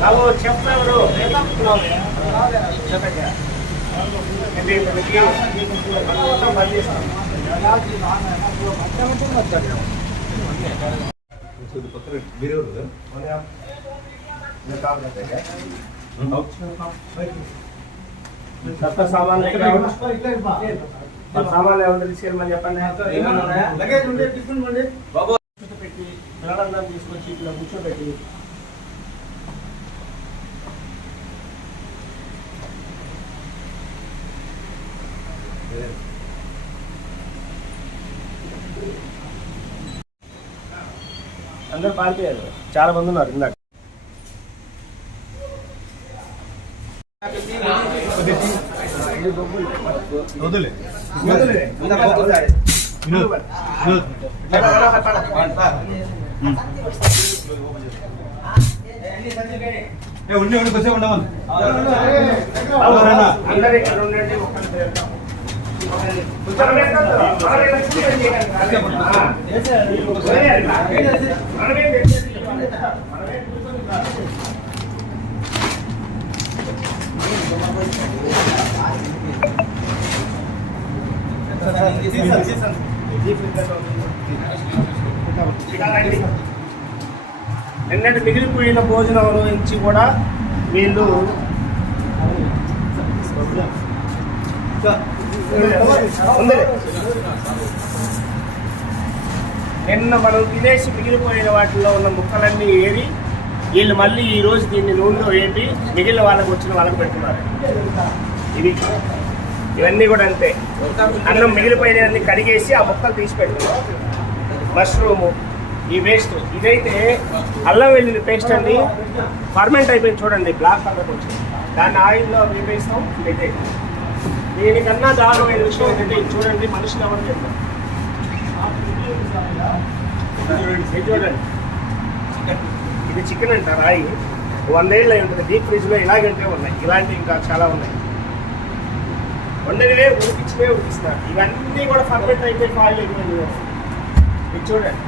రావు చెప్పెవరు కొత్త సామాన్లు సామాన్లు ఎవరు తీసుకెళ్ళమని చెప్పండి బాబు పిల్లలందరూ తీసుకొచ్చి ఇట్లా కూర్చోబెట్టి అందరూ పారిపోయారు. చాలా మంది ఉన్నారు ఇందాక. వదిలే. ఉండి ఉండి కొంచెం ఉండమని మనమే నిన్నటి మిగిలిపోయిన భోజనం నుంచి కూడా వీళ్ళు నిన్న మనం తినేసి మిగిలిపోయిన వాటిలో ఉన్న ముక్కలన్నీ ఏరి వీళ్ళు మళ్ళీ ఈ రోజు దీన్ని నూనెలో వేపి మిగిలిన వాళ్ళకి వచ్చిన వాళ్ళకు పెడుతున్నారు. ఇది ఇవన్నీ కూడా అంతే. అన్నం మిగిలిపోయినవన్నీ కడిగేసి ఆ ముక్కలు తీసి పెడుతున్నారు. మష్రూము ఈ వేస్ట్ ఇదైతే అల్లం వెల్లుల్లి పేస్ట్ అండి. ఫర్మెంట్ అయిపోయింది చూడండి బ్లాక్ కలర్ వచ్చింది. దాన్ని ఆయిల్లో వేపేస్తాం ఇదైతే దీనికన్నా దారుణమైన విషయం ఏంటంటే ఇది చూడండి మనుషులు ఎవరు లేదు ఇది చూడండి. ఇది చికెన్ అంట రాయి. వందేళ్ళు అయి ఉంటుంది. డీప్ ఫ్రిడ్జ్లో ఇలాగంటే ఉన్నాయి. ఇలాంటివి ఇంకా చాలా ఉన్నాయి. వండనివే ఉడికించివే ఉడికిస్తున్నారు ఇవన్నీ కూడా ఫర్మెంట్ అయిపోయి ఫాయిల్ అయిపోయింది చూడండి.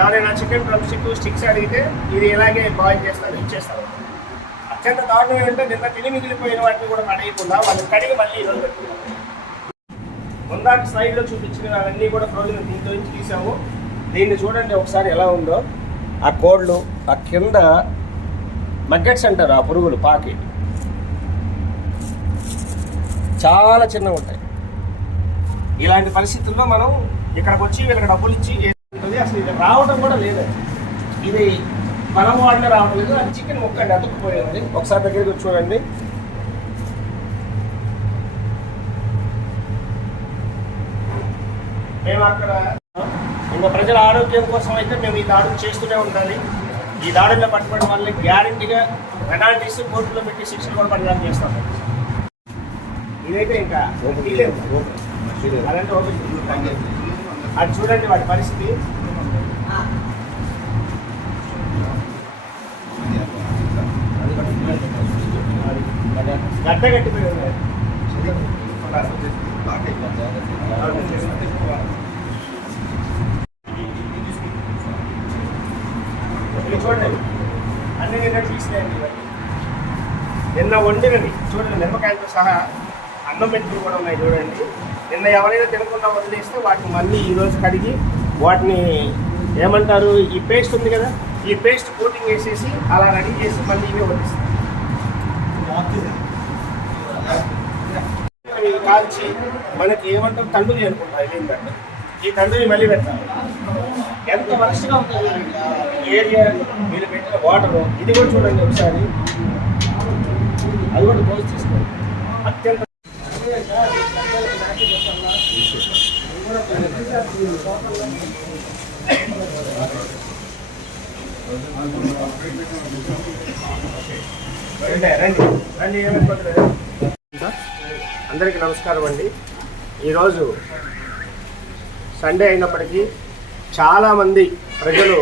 ఎవరైనా చికెన్ డ్రమ్ స్టిక్ స్టిక్స్ అడిగితే ఇది ఇలాగే బాయిల్ చేస్తారు ఇచ్చేస్తారు. అత్యంత దారుణం ఏంటంటే నిన్న తిని మిగిలిపోయిన వాటిని కూడా కడిగకుండా వాళ్ళు కడిగి మళ్ళీ ఈరోజు పెట్టుకున్నారు ముందాక స్లైడ్లో చూపించిన అవన్నీ కూడా ఫ్రోజన్ దీంతో నుంచి తీసాము. దీన్ని చూడండి ఒకసారి ఎలా ఉందో. ఆ కోళ్ళు ఆ కింద మగ్గట్స్ అంటారు ఆ పురుగులు పాకి. చాలా చిన్నగా ఉంటాయి. ఇలాంటి పరిస్థితుల్లో మనం ఇక్కడికి వచ్చి వీళ్ళకి డబ్బులు ఇచ్చి ఉంటుంది. అసలు ఇది రావడం కూడా లేదు. ఇది మనం వాడిన రావడం లేదు. అది చికెన్ ముక్క అండి. అతుక్కుపోయింది. ఒకసారి దగ్గరికి వచ్చి చూడండి. మేము అక్కడ ఇంకా ప్రజల ఆరోగ్యం కోసం అయితే మేము ఈ దాడులు చేస్తూనే ఉండాలి. ఈ దాడుల్లో పట్టుబడిన వాళ్ళని గ్యారంటీగా పెనాల్టీస్ కోర్టులో పెట్టి శిక్షలు కూడా పడడానికి చేస్తాం ఇదైతే ఇంకా ఓపెన్ చేయండి. అది చూడండి వాటి పరిస్థితి. గడ్డ కట్టిపోయి ఉన్నాయి చూడండి. అన్ని నిన్న తీసినాయండి ఇవన్నీ. నిన్న వండినవి. చూడండి నిమ్మకాయలతో సహా అన్నం పెట్టుకుని కూడా ఉన్నాయి చూడండి. నిన్న ఎవరైనా తినకుండా వదిలేస్తే వాటిని మళ్ళీ ఈరోజు కడిగి వాటిని ఏమంటారు? ఈ పేస్ట్ ఉంది కదా ఈ పేస్ట్ కోటింగ్ వేసేసి అలా రెడీ చేసి మళ్ళీ ఇవే వదిలిస్తారు ఇవి కాల్చి మనకి ఏమంటారు? తండ్రి అనుకుంటా ఏంటంటే ఈ తండ్రిని మళ్ళీ పెట్టాలి ఎంత వరస్ట్గా ఉంటుంది ఏరియా మీరు పెట్టిన వాటర్ ఇది కూడా చూడండి ఒకసారి. అది కూడా క్లోజ్ తీసుకోండి. అత్యంత అందరికీ నమస్కారం అండి. ఈరోజు సండే అయినప్పటికీ చాలామంది ప్రజలు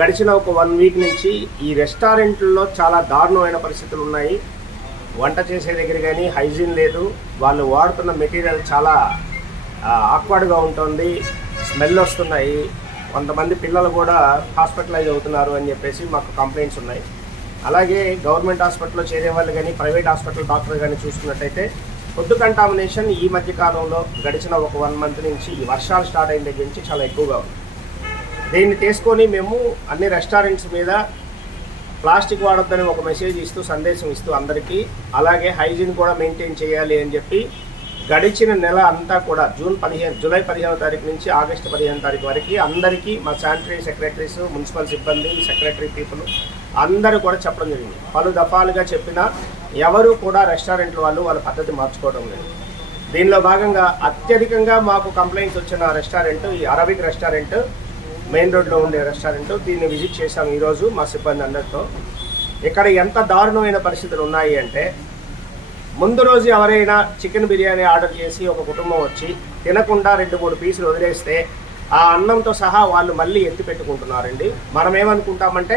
గడిచిన ఒక వన్ వీక్ నుంచి ఈ రెస్టారెంట్లలో చాలా దారుణమైన పరిస్థితులు ఉన్నాయి. వంట చేసే దగ్గర కానీ హైజీన్ లేదు. వాళ్ళు వాడుతున్న మెటీరియల్ చాలా ఆక్వర్డ్గా ఉంటుంది. స్మెల్ వస్తున్నాయి. కొంతమంది పిల్లలు కూడా హాస్పిటలైజ్ అవుతున్నారు అని చెప్పేసి మాకు కంప్లైంట్స్ ఉన్నాయి. అలాగే గవర్నమెంట్ హాస్పిటల్లో చేరే వాళ్ళు కానీ ప్రైవేట్ హాస్పిటల్ డాక్టర్ కానీ చూసుకున్నట్టయితే ఫుడ్ కంటామినేషన్ ఈ మధ్య కాలంలో గడిచిన ఒక వన్ మంత్ నుంచి ఈ వర్షాలు స్టార్ట్ అయిన దగ్గర నుంచి చాలా ఎక్కువగా ఉంది. దీన్ని తీసుకొని మేము అన్ని రెస్టారెంట్స్ మీద ప్లాస్టిక్ వాడొద్దని ఒక మెసేజ్ ఇస్తూ సందేశం ఇస్తూ అందరికీ అలాగే హైజీన్ కూడా మెయింటైన్ చేయాలి అని చెప్పి గడిచిన నెల అంతా కూడా జూన్ పదిహేను జూలై పదిహేనో తారీఖు నుంచి ఆగస్టు పదిహేను తారీఖు వరకు అందరికీ మా శానిటరీ సెక్రటరీస్ మున్సిపల్ సిబ్బంది సెక్రటరీ పీపుల్ అందరూ కూడా చెప్పడం జరిగింది. పలు దఫాలుగా చెప్పినా ఎవరు కూడా రెస్టారెంట్ వాళ్ళు వాళ్ళ పద్ధతి మార్చుకోవడం లేదు. దీనిలో భాగంగా అత్యధికంగా మాకు కంప్లైంట్స్ వచ్చిన రెస్టారెంట్ ఈ అరబిక్ రెస్టారెంట్ మెయిన్ రోడ్లో ఉండే రెస్టారెంట్ దీన్ని విజిట్ చేశాం ఈరోజు మా సిబ్బంది అందరితో. ఇక్కడ ఎంత దారుణమైన పరిస్థితులు ఉన్నాయి అంటే ముందు రోజు ఎవరైనా చికెన్ బిర్యానీ ఆర్డర్ చేసి ఒక కుటుంబం వచ్చి తినకుండా రెండు మూడు పీసులు వదిలేస్తే ఆ అన్నంతో సహా వాళ్ళు మళ్ళీ ఎత్తి పెట్టుకుంటున్నారండి. మనం ఏమనుకుంటామంటే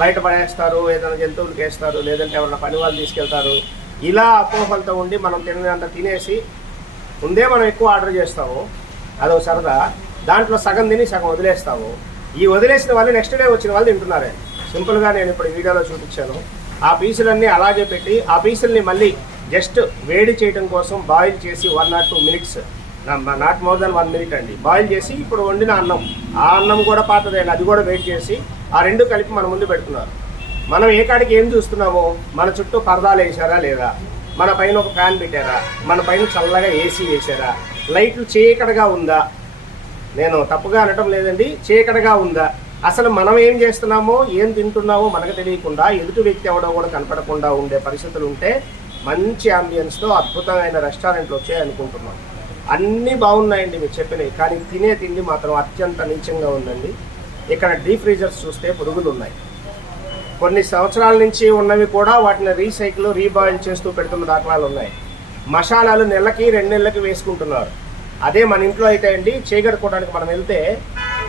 బయట పడేస్తారు ఏదైనా జంతువులకు వేస్తారు లేదంటే ఎవరైనా పని వాళ్ళు తీసుకెళ్తారు. ఇలా అపోహలతో ఉండి మనం తినంత తినేసి ముందే మనం ఎక్కువ ఆర్డర్ చేస్తాము. అదో సరదా. దాంట్లో సగం తిని సగం వదిలేస్తాము. ఈ వదిలేసిన వాళ్ళు నెక్స్ట్ డే వచ్చిన వాళ్ళు తింటున్నారే. సింపుల్గా నేను ఇప్పుడు వీడియోలో చూపించాను. ఆ పీసులన్నీ అలాగే పెట్టి ఆ పీసుల్ని మళ్ళీ జస్ట్ వేడి చేయడం కోసం బాయిల్ చేసి one not two minutes not more than one minute అండి. బాయిల్ చేసి ఇప్పుడు వండిన అన్నం. ఆ అన్నం కూడా పాతదండి. అది కూడా వెయిట్ చేసి ఆ రెండు కలిపి మన ముందు పెడుతున్నారు. మనం ఏ కాడికి ఏం చూస్తున్నామో? మన చుట్టూ పరదాలు వేసారా లేదా? మన పైన ఒక ఫ్యాన్ పెట్టారా? మన పైన చల్లగా ఏసీ వేసారా లైట్లు చీకటిగా ఉందా? నేను తప్పుగా అనటం లేదండి చీకటిగా ఉందా? అసలు మనం ఏం చేస్తున్నామో ఏం తింటున్నామో మనకు తెలియకుండా ఎదుటి వ్యక్తి ఎవడో కూడా కనపడకుండా ఉండే పరిస్థితులు ఉంటే మంచి అంబియన్స్తో అద్భుతమైన రెస్టారెంట్లు వచ్చాయి అనుకుంటున్నాం అన్నీ బాగున్నాయండి మీరు చెప్పినవి కానీ తినే తిండి మాత్రం అత్యంత నీచంగా ఉందండి. ఇక్కడ డీప్ ఫ్రీజర్స్ చూస్తే పురుగులు ఉన్నాయి. కొన్ని సంవత్సరాల నుంచి ఉన్నవి కూడా వాటిని రీసైకిల్ రీబాయిల్ చేస్తూ పెడుతున్న దాఖలాలు ఉన్నాయి. మసాలాలు నెలకి రెండు నెలలకి వేసుకుంటున్నారు. అదే మన ఇంట్లో అయితే అండి చేయగడుకోవడానికి మనం వెళ్తే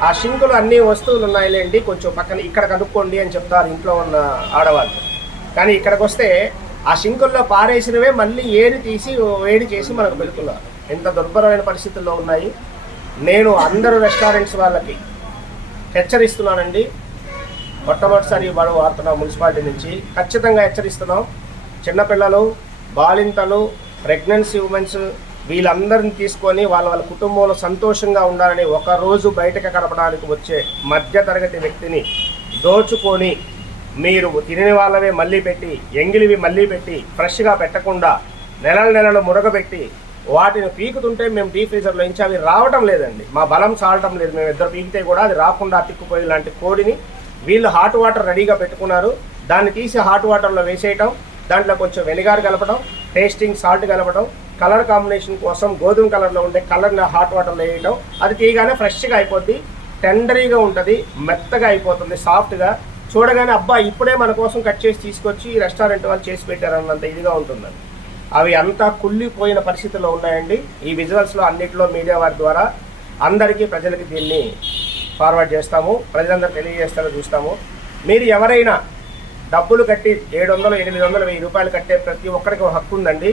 ఆ షింకులు అన్ని వస్తువులు ఉన్నాయిలేండి కొంచెం పక్కన ఇక్కడ కనుక్కోండి అని చెప్తారు ఇంట్లో ఉన్న ఆడవాళ్ళు. కానీ ఇక్కడికి వస్తే ఆ షింకుల్లో పారేసినవే మళ్ళీ ఏరి తీసి వేడి చేసి మనకు పెడుతున్నారు. ఎంత దుర్భరమైన పరిస్థితుల్లో ఉన్నాయి. నేను అందరు రెస్టారెంట్స్ వాళ్ళకి హెచ్చరిస్తున్నానండి. మొట్టమొదటిసారి వాళ్ళు వాడుతున్నాం మున్సిపాలిటీ నుంచి ఖచ్చితంగా హెచ్చరిస్తున్నాం. చిన్నపిల్లలు బాలింతలు ప్రెగ్నెన్సీ ఉమెన్స్ వీళ్ళందరిని తీసుకొని వాళ్ళ వాళ్ళ కుటుంబంలో సంతోషంగా ఉండాలని ఒకరోజు బయటకు గడపడానికి వచ్చే మధ్యతరగతి వ్యక్తిని దోచుకొని మీరు తినని వాళ్ళవే మళ్ళీ పెట్టి ఎంగిలివి మళ్ళీ పెట్టి ఫ్రెష్గా పెట్టకుండా నెలల నెలలు మురగబెట్టి వాటిని పీకుతుంటే మేము డీ ఫ్రీజర్లో నుంచి అవి రావటం లేదండి. మా బలం చాలటం లేదు. మేము ఇద్దరు పీకితే కూడా అది రాకుండా అతిక్కుపోయే లాంటి కోడిని వీళ్ళు హాట్ వాటర్ రెడీగా పెట్టుకున్నారు. దాన్ని తీసి హాట్ వాటర్లో వేసేయటం దాంట్లో కొంచెం వెనిగార్ కలపడం టేస్టింగ్ సాల్ట్ కలపడం కలర్ కాంబినేషన్ కోసం గోధుమ కలర్లో ఉండే కలర్ని హాట్ వాటర్లో వేయడం అది తీయగానే ఫ్రెష్గా అయిపోద్ది టెండరీగా ఉంటుంది మెత్తగా అయిపోతుంది సాఫ్ట్గా. చూడగానే అబ్బా ఇప్పుడే మన కోసం కట్ చేసి తీసుకొచ్చి ఈ రెస్టారెంట్ వాళ్ళు చేసి పెట్టారన్నంత ఇదిగా ఉంటుందండి. అవి అంతా కుళ్ళిపోయిన పరిస్థితుల్లో ఉన్నాయండి. ఈ విజువల్స్లో అన్నింటిలో మీడియా వారి ద్వారా అందరికీ ప్రజలకి దీన్ని ఫార్వర్డ్ చేస్తాము. ప్రజలందరూ తెలియజేస్తారో చూస్తాము. మీరు ఎవరైనా డబ్బులు కట్టి ఏడు వందలు ఎనిమిది వందలు వెయ్యి రూపాయలు కట్టే ప్రతి ఒక్కరికి ఒక హక్కు ఉందండి.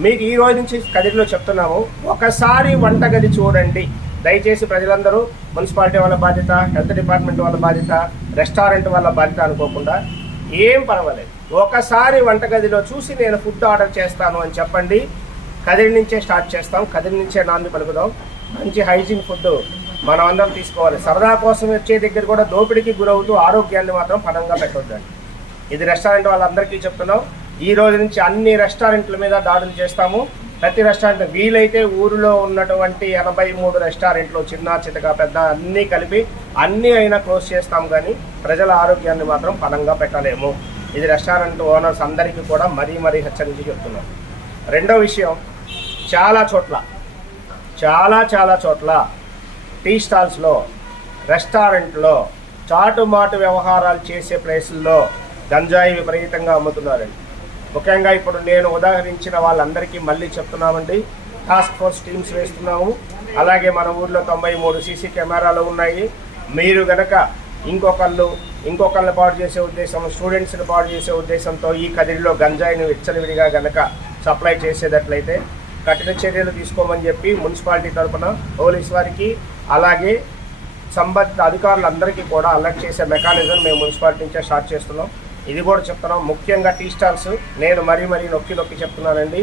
మీకు ఈ రోజు నుంచి కదిరిలో చెప్తున్నాము. ఒకసారి వంటగది చూడండి. దయచేసి ప్రజలందరూ మున్సిపాలిటీ వాళ్ళ బాధ్యత హెల్త్ డిపార్ట్మెంట్ వాళ్ళ బాధ్యత రెస్టారెంట్ వాళ్ళ బాధ్యత అనుకోకుండా ఏం పర్వాలేదు. ఒకసారి వంటగదిలో చూసి నేను ఫుడ్ ఆర్డర్ చేస్తాను అని చెప్పండి. కదిరి నుంచే స్టార్ట్ చేస్తాం. కదిరి నుంచే నాంది పలుకుదాం. మంచి హైజీన్ ఫుడ్ మనం అందరం తీసుకోవాలి. సరదా కోసం వచ్చే దగ్గర కూడా దోపిడీకి గురవుతూ ఆరోగ్యాన్ని మాత్రం పణంగా పెట్టొద్దండి. ఇది రెస్టారెంట్ వాళ్ళందరికీ చెప్తున్నాం. ఈ రోజు నుంచి అన్ని రెస్టారెంట్ల మీద దాడులు చేస్తాము. ప్రతి రెస్టారెంట్ వీలైతే ఊరిలో ఉన్నటువంటి ఎనభై మూడు రెస్టారెంట్లు చిన్న చితగా పెద్ద అన్నీ కలిపి అన్నీ అయినా క్లోజ్ చేస్తాం కానీ ప్రజల ఆరోగ్యాన్ని మాత్రం పదంగా పెట్టలేము. ఇది రెస్టారెంట్ ఓనర్స్ అందరికీ కూడా మరీ మరీ హెచ్చరించి చెప్తున్నాం రెండో విషయం చాలా చోట్ల చాలా చాలా చోట్ల టీ స్టాల్స్లో రెస్టారెంట్లో చాటుమాటు వ్యవహారాలు చేసే ప్లేసుల్లో గంజాయి విపరీతంగా అమ్ముతున్నారండి. ముఖ్యంగా ఇప్పుడు నేను ఉదాహరించిన వాళ్ళందరికీ మళ్ళీ చెప్తున్నామండి. టాస్క్ ఫోర్స్ టీమ్స్ వేస్తున్నాము. అలాగే మన ఊర్లో తొంభై మూడు సీసీ కెమెరాలు ఉన్నాయి. మీరు గనక ఇంకొకళ్ళు ఇంకొకళ్ళని పాడు చేసే ఉద్దేశం స్టూడెంట్స్ని పాడు చేసే ఉద్దేశంతో ఈ కదిరిలో గంజాయిని విచ్చలవిడిగా గనక సప్లై చేసేటట్లయితే కఠిన చర్యలు తీసుకోమని చెప్పి మున్సిపాలిటీ తరపున పోలీస్ వారికి అలాగే సంబంధిత అధికారులందరికీ కూడా అలర్ట్ చేసే మెకానిజం మేము మున్సిపాలిటీ నుంచే స్టార్ట్ చేస్తున్నాం. ఇది కూడా చెప్తున్నాం. ముఖ్యంగా టీ స్టాల్స్. నేను మరీ మరీ నొక్కి నొక్కి చెప్తున్నానండి.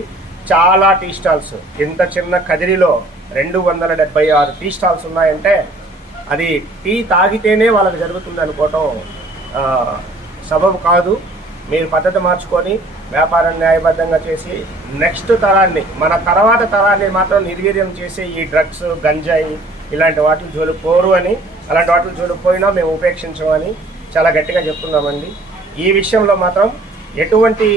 చాలా టీ స్టాల్స్. ఇంత చిన్న కదిరిలో రెండు వందల డెబ్బై ఆరు టీ స్టాల్స్ ఉన్నాయంటే అది టీ తాగితేనే వాళ్ళకి జరుగుతుంది అనుకోవటం సబబు కాదు. మీరు పద్ధతి మార్చుకొని వ్యాపారం న్యాయబద్ధంగా చేసి నెక్స్ట్ తరాన్ని మన తర్వాత తరాన్ని మాత్రం నిర్వీర్యం చేసి ఈ డ్రగ్స్ గంజాయి ఇలాంటి వాటిని జోలికి పోరు అని అలాంటి వాటిని జోలికి పోయినా మేము ఉపేక్షించమని చాలా గట్టిగా చెప్తున్నామండి. ఈ విషయంలో మాత్రం ఎటువంటి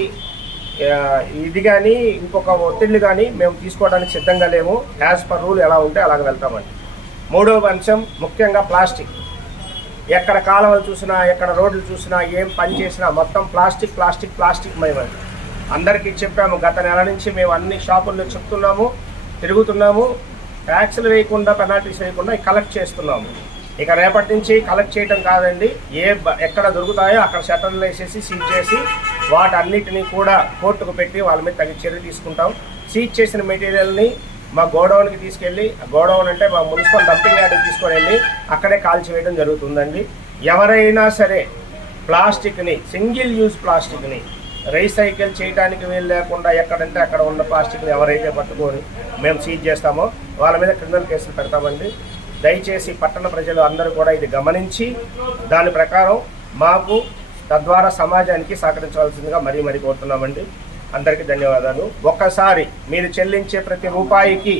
ఇది కానీ ఇంకొక ఒత్తిళ్ళు కానీ మేము తీసుకోవడానికి సిద్ధంగా లేము. యాజ్ పర్ రూల్ ఎలా ఉంటే అలాగ వెళ్తామండి. మూడవ అంశం ముఖ్యంగా ప్లాస్టిక్. ఎక్కడ కాలువలు చూసినా ఎక్కడ రోడ్లు చూసినా ఏం పని చేసినా మొత్తం ప్లాస్టిక్ ప్లాస్టిక్ ప్లాస్టిక్ మేమండి అందరికీ చెప్పాము గత నెల నుంచి మేము అన్ని షాపుల్లో చెప్తున్నాము తిరుగుతున్నాము. ట్యాక్స్లు వేయకుండా పెనాల్టీస్ వేయకుండా కలెక్ట్ చేస్తున్నాము. ఇక రేపటి నుంచి కలెక్ట్ చేయటం కాదండి. ఏ ఎక్కడ దొరుకుతాయో అక్కడ షటర్లు వేసేసి సీజ్ చేసి వాటన్నిటిని కూడా కోర్టుకు పెట్టి వాళ్ళ మీద తగిన చర్య తీసుకుంటాం. సీజ్ చేసిన మెటీరియల్ని మా గోడౌన్కి తీసుకెళ్ళి గోడౌన్ అంటే మా మున్సిపల్ డంపింగ్ యార్డ్కి తీసుకొని వెళ్ళి అక్కడే కాల్చివేయడం జరుగుతుందండి. ఎవరైనా సరే ప్లాస్టిక్ని సింగిల్ యూజ్ ప్లాస్టిక్ని రీసైకిల్ చేయడానికి వీలు లేకుండా ఎక్కడంటే అక్కడ ఉన్న ప్లాస్టిక్ని ఎవరైతే పట్టుకొని మేము సీజ్ చేస్తామో వాళ్ళ మీద క్రిమినల్ కేసులు పెడతామండి. దయచేసి పట్టణ ప్రజలు అందరూ కూడా ఇది గమనించి దాని ప్రకారం మాకు తద్వారా సమాజానికి సహకరించవలసిందిగా మరీ మరీ కోరుతున్నామండి. అందరికీ ధన్యవాదాలు. ఒక్కసారి మీరు చెల్లించే ప్రతి రూపాయికి